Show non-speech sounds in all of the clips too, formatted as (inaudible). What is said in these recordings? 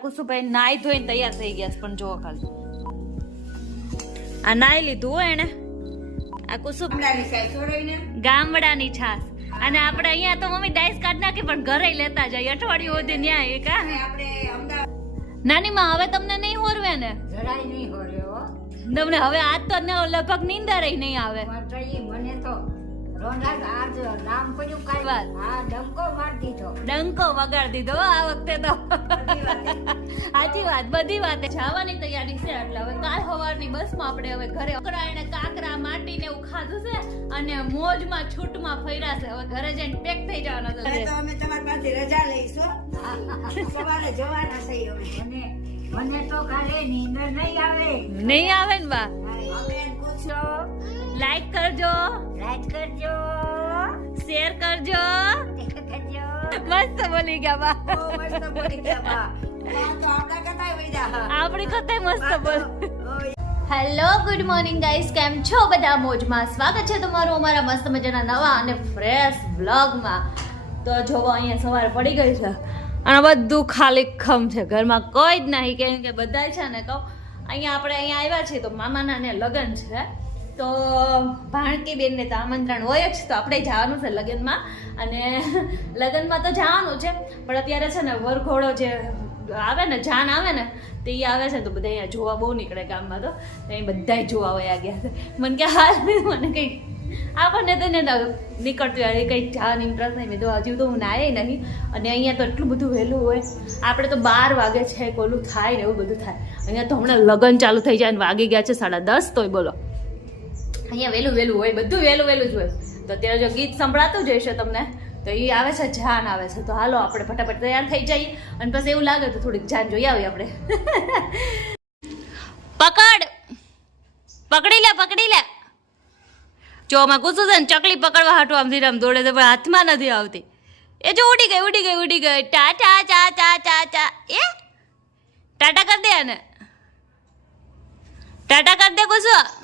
કુસુભાઈ નાઈ ધોઈને તૈયાર થઈ ગયા પણ જો ખાલી. આ નાઈ લીધું એને આ કુસુમ ગામડાની છાસ અને આપણે અહીંયા તો મમ્મી ડાઈસ કાઢ નાખી પણ ઘરે લેતા જાય. અઠવાડિયું સુધી ન્યાય એક કા નાની માં હવે તમને નહીં હોરવે ને? જરાય નહીં હોર્યો તમને હવે આજ તો લગભગ નીંદર નહીં આવે. મને તો ડંકો માર દીધો ડંકો વગાડ દીધો આ વખતે તો. સાચી વાત બધી વાત. જવાની તૈયારી છે એટલે હવે કાલ સવારની બસમાં આપણે હવે ઘરે એને કાકરા માટી ને એવું ખાધું છે અને મોજમાં છૂટમાં ફર્યા છે. હવે ઘરે જઈને પેક થઈ જવાનો છે. તો અમે તમારી પાસે રજા લઈશું. સવારે જવાના છે અમે. મને મને તો કાલે નીંદર નહીં આવે. નહીં આવે ને બા. અમે પૂછો. લાઈક કરજો. લાઈક કરજો. શેર કરજો. મસ્ત બોલી ગયા બા. મસ્ત બોલી ગયા બા. આપણા મસ્ત બોલ. હેલો ગુડ મોર્નિંગ ગાઈસ કેમ છો બધા? મોજમાં સ્વાગત છે તમારું અમારા મસ્ત મજાના નવા અને ફ્રેશ વ્લોગમાં તો જોવો અહીંયા સવારે પડી ગઈ છે. અને બધું ખાલી ખમ છે. ઘરમાં કોઈ જ નહીં કેમ કે બધા છે ને કહું અહીંયા આપણે અહીંયા આવ્યા છીએ તો મામાના ને લગ્ન છે. તો ભાણકી બેનને તો આમંત્રણ હોય જ, તો આપણે જવાનું છે લગ્નમાં. અને લગ્નમાં તો જવાનું છે, પણ અત્યારે છે ને વરઘોડો જે આવે ને, જાન આવે ને, તે આવે છે તો બધા અહીંયા જોવા બહુ નીકળે ગામમાં તો. અહીં બધાય જોવા વયા ગયા છે. મને કે હાલ મને કંઈક આપણને તો ને નીકળતું યાર કંઈક જવાનું ઇન્ટરેસ્ટ નહીં. મેં તો હજુ તો હું નાય નહીં. અને અહીંયા તો એટલું બધું વહેલું હોય. આપણે તો બાર વાગે છે, કોલું થાય ને એવું બધું થાય. અહીંયા તો હમણાં લગ્ન ચાલુ થઈ જાય ને વાગી ગયા છે સાડા દસ તોય બોલો. અહીંયા વહેલું વહેલું હોય, બધું વહેલું વહેલું જ હોય. તો અત્યારે જો ગીત સંભળાતું જ હશે તમને, તો એ આવે છે, જાન આવે છે. તો હાલો, આપણે ફટાફટ તૈયાર થઈ જઈએ. અને પછી એવું લાગે તો થોડીક જાન જોઈ આવીએ આપણે. (laughs) પકડ! પકડી લે પકડી લે. જો આમાં ગુસ્સો છે ને, ચકલી પકડવા હાટું આમ ધીરે આમ દોડે છે, પણ હાથમાં નથી આવતી. એ જો ઉડી ગઈ ઉડી ગઈ ઉડી ગઈ. ટા ટા ચા ચા ચા ચા એ? ટાટા કરી દે આને. ટાટા કર દે ગુસ્સો.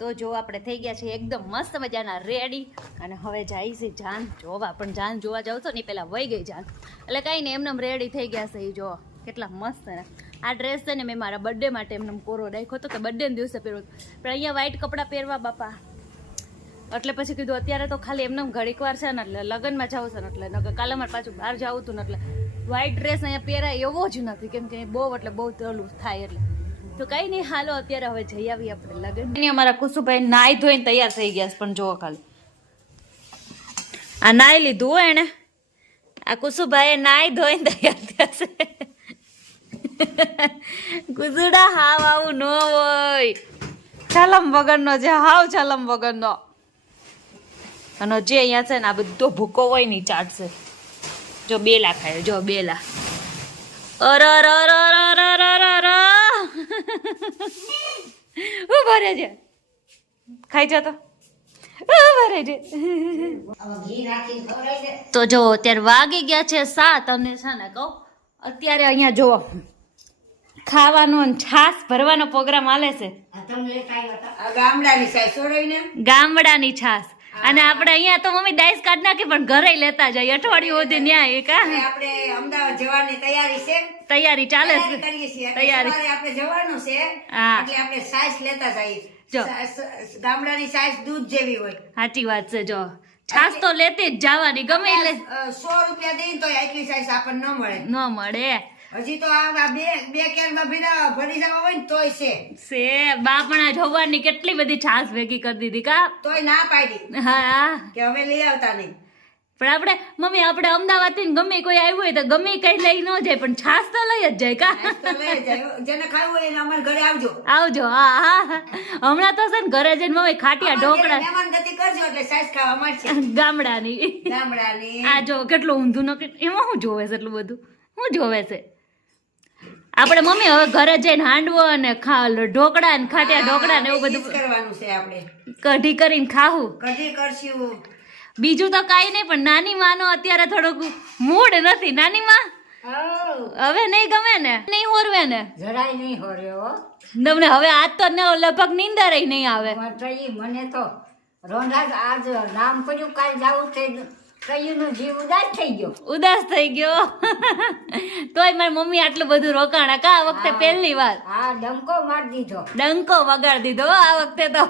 તો જો આપણે થઈ ગયા છીએ એકદમ મસ્ત મજાના રેડી અને હવે જાય છે જાન. જોવા પણ જાન જોવા જાવ છો ને પેલા વહી ગઈ જાન. એટલે કઈ નહીં એમને રેડી થઈ ગયા છે એ જો. કેટલા મસ્ત ને. આ ડ્રેસ છે ને મેં મારા બર્થડે માટે એમને કોરો રાખ્યો હતો કે બર્થડે દિવસે પહેર્યો પણ અહીંયા વ્હાઈટ કપડાં પહેરવા બાપા. એટલે પછી કીધું અત્યારે તો ખાલી એમને ઘડીક વાર છે ને એટલે લગ્નમાં જવું છે ને એટલે નકર કાલે મારે પાછું બહાર જવું હતું ને એટલે વ્હાઈટ ડ્રેસ અહીંયા પહેરાય એવો જ નથી. કેમ કે બહુ એટલે બહુ તલું થાય એટલે. તો કઈ નહીં હાલો અત્યારે હવે જઈ આવીએ આપણે લગ્ન. અમારા કુસુભાઈ નાઈ ધોઈને તૈયાર થઈ ગયા પણ જોવો ખાલી. આ નાઈ લીધું એને આ કુસુભાઈ નાઈ ધોઈને તૈયાર થયા છે. કુસુડા હાવ આવું ન હોય. છલમ વગરનો જે, હાવ છલમ વગરનો. અને જે અહીંયા છે ને, આ બધો ભૂકો હોયની ચાટશે. જો બેલા ખાય, જો બેલા. અર અર અર અર અર હું ભરે ખાઈ જતો તો. જો અત્યારે વાગી ગયા છે સાત અને છે ને કહું અત્યારે અહીંયા જો ખાવાનો છાસ ભરવાનો પ્રોગ્રામ આલે છે. ગામડાની છાસ અને આપણે અહીંયા તો મમ્મી ડાઈસ કાઢ નાખી પણ ઘરે લેતા જાય. અઠવાડિયું સુધી ન્યાય એક આપણે અમદાવાદ જવાની તૈયારી છે. તૈયારી ચાલે તૈયારી છે તૈયારી. આપણે જવાનું છે હા. એટલે આપણે સાઈઝ લેતા જઈએ. જો. ગામડાની સાઈઝ દૂધ જેવી હોય. સાચી વાત છે જો. છાસ તો લેતી જ જવાની ગમે એટલે સો રૂપિયા દઈને તો એટલી સાઈઝ આપણને ન મળે. ન મળે. હજી તો આ બે બે કેનમાં ભીડા ભરી જવા હોય ને તોય છે. સે બાપણા જોવાની કેટલી બધી છાસ ભેગી કરી દીધી કા? તોય ના પાડી. હા. કે હવે લઈ આવતા નહીં. પણ આપણે મમ્મી આપણે અમદાવાદથી ગમે કોઈ આવ્યું હોય તો ગમે કઈ લઈ ન જાય પણ છાસ તો લઈ જ જાય કા? જેને ખાવું હોય એને અમારા ઘરે આવજો. આવજો હા હા. હમણાં તો છે ને ઘરે જઈને મમ્મી ખાટિયા ઢોકળા મહેમાન ગતિ કરજો એટલે સાઈઝ ખાવા મળશે. ગામડાની. ગામડાની. આ જો કેટલું ઊંધું ન એમાં શું જોવે છે એટલું બધું? શું જોવે છે? આપણે મમ્મી હવે ઘરે જઈને હાંડવો અને ઢોકળા ને ખાટ્યા ઢોકળા ને એવું બધું કરવાનું છે આપણે. કઢી કરીને ખાવું. કઢી કરશું. બીજું તો કાંઈ નહીં પણ નાની માનો અત્યારે થોડોક મૂડ નથી. નાની માં હવે નહીં ગમે ને? નહીં હોરવે ને? જરાય નહીં હોર્યો તમને હવે આજ તો ને લગભગ નીંદર નહીં આવે. મને તો રોંડા આજ નામ પડ્યું કાલ જાવું થઈ ઉદાસ થઈ ગયો? તોય મારી મમ્મી આટલું બધું રોકાણ. કા આ વખતે પહેલી વાર? ડંકો મારી દીધો. ડંકો વગાડી દીધો આ વખતે તો.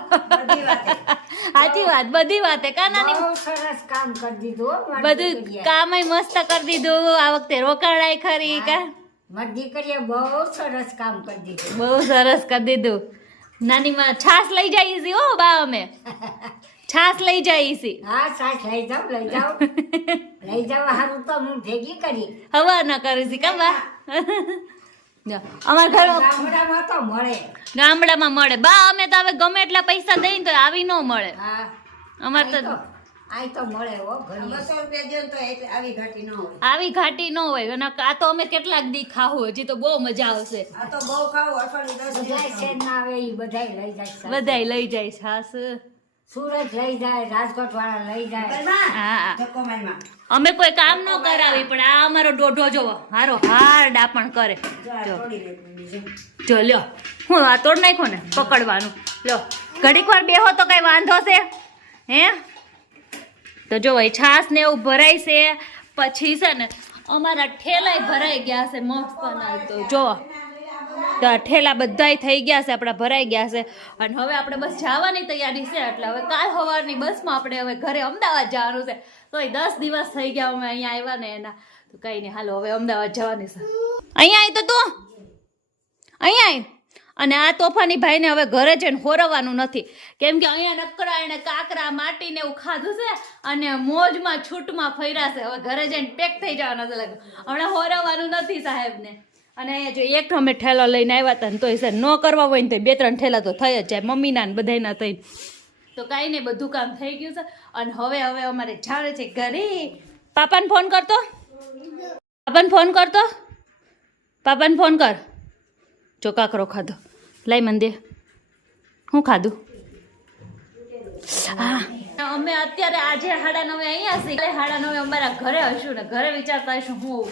સાચી વાત બધી વાતે. કા નાની સરસ કામ કરી દીધું બધું. કામય મસ્ત કરી દીધું આ વખતે રોકાણાય ખરી કા? મારી દીકરીએ બહુ સરસ કામ કરી દીધું. બહુ સરસ કરી દીધું. નાની માં છાસ લઈ જઈએ છીએ હો બા અમે. (laughs) છાસ લઈ જાય છીએ હા છાસ લઈ જાઓ લઈ જાઓ લઈ જાઓ હારું તો હું ભેગી કરી. હવા ન કરી છીએ કા અમાર ઘર ગામડામાં તો મળે. ગામડામાં મળે. બા અમે તો હવે ગમે એટલા પૈસા દઈને તો આવી ન મળે. હા. અમારે તો મળે હો ઘણી. બસો રૂપિયા દ્યો તો એટલે આવી ઘાટી ન હોય. આવી ઘાટી ન હોય. અને આ તો અમે કેટલાક દી ખાવું હજી તો બહુ મજા આવશે. આ તો બહુ ખાવું અઠવાડિયું દસ બધાય દિવસ ના આવે ઈ બધાય લઈ જાય સાસ. બધાય લઈ જાય છાસ સુરત લઈ જાય રાજકોટ વાળા લઈ જાય. અમે કોઈ કામ ન કરાવી પણ આ અમારો ડોઢો જોવો. હારો હાર ડાપણ કરે. જો લ્યો. હું આ તોડ નાખ્યો ને પકડવાનું. લ્યો. ઘડીક વાર બેહો તો કઈ વાંધો છે. હે? તો જો એ છાસ ને એવું ભરાય છે. પછી છે ને અમારા ઠેલાય ભરાઈ ગયા છે મસ્ત ના જો. તો આ ઠેલા બધાય થઈ ગયા છે, આપણા ભરાઈ ગયા છે. અને હવે આપણે બસ જવાની તૈયારી છે, એટલે હવે કાલ સવારની બસમાં આપણે હવે ઘરે અમદાવાદ જવાનું છે. તો એ દસ દિવસ થઈ ગયા અમે અહીંયા આવ્યા ને એના. તો કંઈ નહીં, હાલો, હવે અમદાવાદ જવાની છે. અહીંયા આવી તો તું. અહીંયા આવી અને આ તોફાની ભાઈને હવે ઘરે જઈને હોરવવાનું નથી. કેમ કે અહીંયા નકરા એને કાકરા માટીને એવું ખાધું છે અને મોજમાં છૂટમાં ફર્યા છે. હવે ઘરે જઈને પેક થઈ જવાના છે. હમણાં હોરવવાનું નથી સાહેબને. અને જો એક અમે ઠેલો લઈને આવ્યા હતા ને તોય સર ન કરવા હોય ને તો બે ત્રણ ઠેલા તો થઈ જ જાય, મમ્મીના ને બધાના થઈ તો કાંઈ નહીં, બધું કામ થઈ ગયું છે. અને હવે હવે અમારે જાણે છે ઘરે. પાપાને ફોન કરતો? પાપાને ફોન કરતો? પાપાને ફોન કર. જો કાકરો ખાધો. લાઈ મંદિર હું ખાધું? હા. અમે અત્યારે આજે હાડા નવે અહીંયા છીએ. હાડા નવે અમારા ઘરે હશું ને, ઘરે વિચારતા હશું હું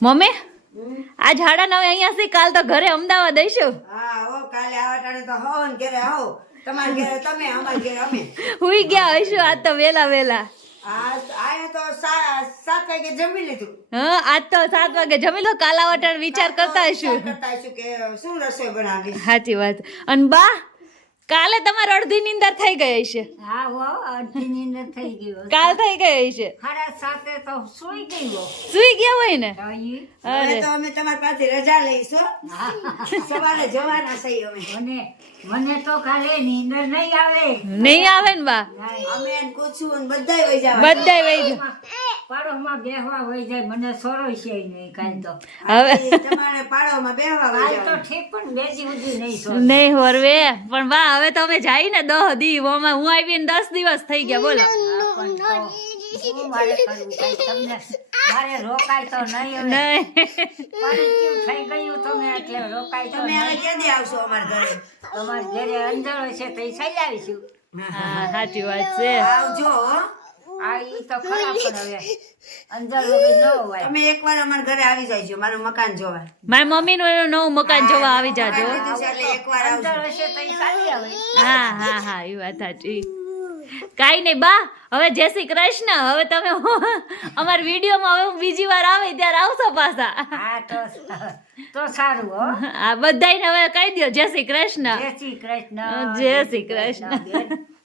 મમ્મી? આજ ઝાડા નવે અહીંયા છે કાલ તો ઘરે અમદાવાદ આવીશું હા ઓ કાલે આવા ટાણે તો હો ને ઘરે આવો. તમાર ઘરે તમે અમાર ઘરે અમે. હુઈ ગયા હશું આજ તો વેલા વેલા. આ સાચી વાત. અને બા? કાલે તમારે અડધી નીંદર થઈ ગઈ છે. હા હો અડધી નીંદર થઈ ગયો કાલ થઈ ગઈ છે. સાડા સાતે તો સુઈ ગયો સુઈ ગયા હોય ને? અરે. તો અમે તમારી પાસે રજા લઈશું. સવારે જવાના છીએ અમે. મને મને તો કાલે નીંદર નહીં આવે. નહીં આવે ને બા. અમે ને બધાય વહી જાવ બધાય વહી જાય. પાડોમાં બેહવા હોય જાય મને સોરો છે નહીં કાલ તો. હવે? તમારે પાડોમાં બેહવા વહી તો ઠીક પણ બે સુધી નહીં સોરો. નહીં હોરવે. પણ વાહ હવે તો અમે જાય ને દહ દી. ઓમાં હું આવીને દસ દિવસ થઈ ગયા બોલો. મારે કરવું કાંઈ તમને મારે રોકાય તો નહીં નહીં. થઈ ગયું તમે એટલે રોકાય તો તમે હવે ક્યાંથી આવશો અમારા ઘરે? તમારે ઘરે અંજળ હશે તો એ સજાવીશું હા સાચી વાત છે. આવજો. આ ઈ તો ખરા પણ હવે અંજળ વગર ન હોય તમે એકવાર અમારા ઘરે આવી જાયજો મારું મકાન જોવા. મારી મમ્મીનું એનું નવું મકાન જોવા આવી જાજો. કીધું છે એટલે એકવાર આવજો. હશે તો એ આવે. હા હા હા એ વાત સાચી. કાંઈ નહીં બા હવે જય શ્રી કૃષ્ણ. હવે તમે અમારા વિડીયોમાં હવે બીજી વાર આવે ત્યારે આવશો પાછા. હા તો તો સારું હો. આ બધાને હવે કહી દો જય શ્રી કૃષ્ણ. જય શ્રી કૃષ્ણ જય શ્રી કૃષ્ણ.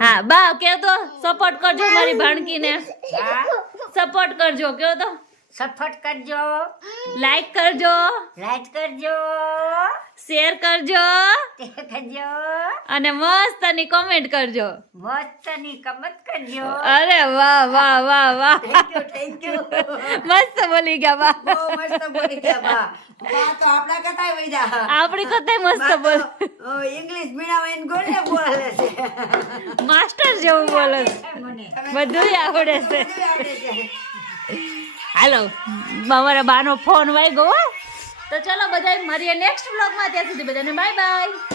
હા બા કે તો? સપોર્ટ કરજો મારી ભાણકીને. સપોર્ટ કરજો કયો તો? સપોર્ટ કરજો. લાઈક કરજો. લાઈક કરજો. શેર કરજો. કરજો. અને મસ્તની કોમેન્ટ કરજો. મસ્તની કમેન્ટ કરજો. અરે વાહ વાહ વાહ વાહ. થેન્ક યુ મસ્ત બોલી ગયા બા બહુ મસ્ત બોલી ગયા બા બા તો આપણા કરતાય વઈ જા આપણી કથાય મસ્ત બોલ. ઇંગ્લિશ મીડિયમ એને ગોળે બોલે છે. માસ્ટર જેવું બોલે છે. બધું આવડે છે. હાલો અમારા બાનો ફોન વાગ્યો તો ચલો બધા મળીએ નેક્સ્ટ બ્લોગમાં ત્યાં સુધી બધાને બાય બાય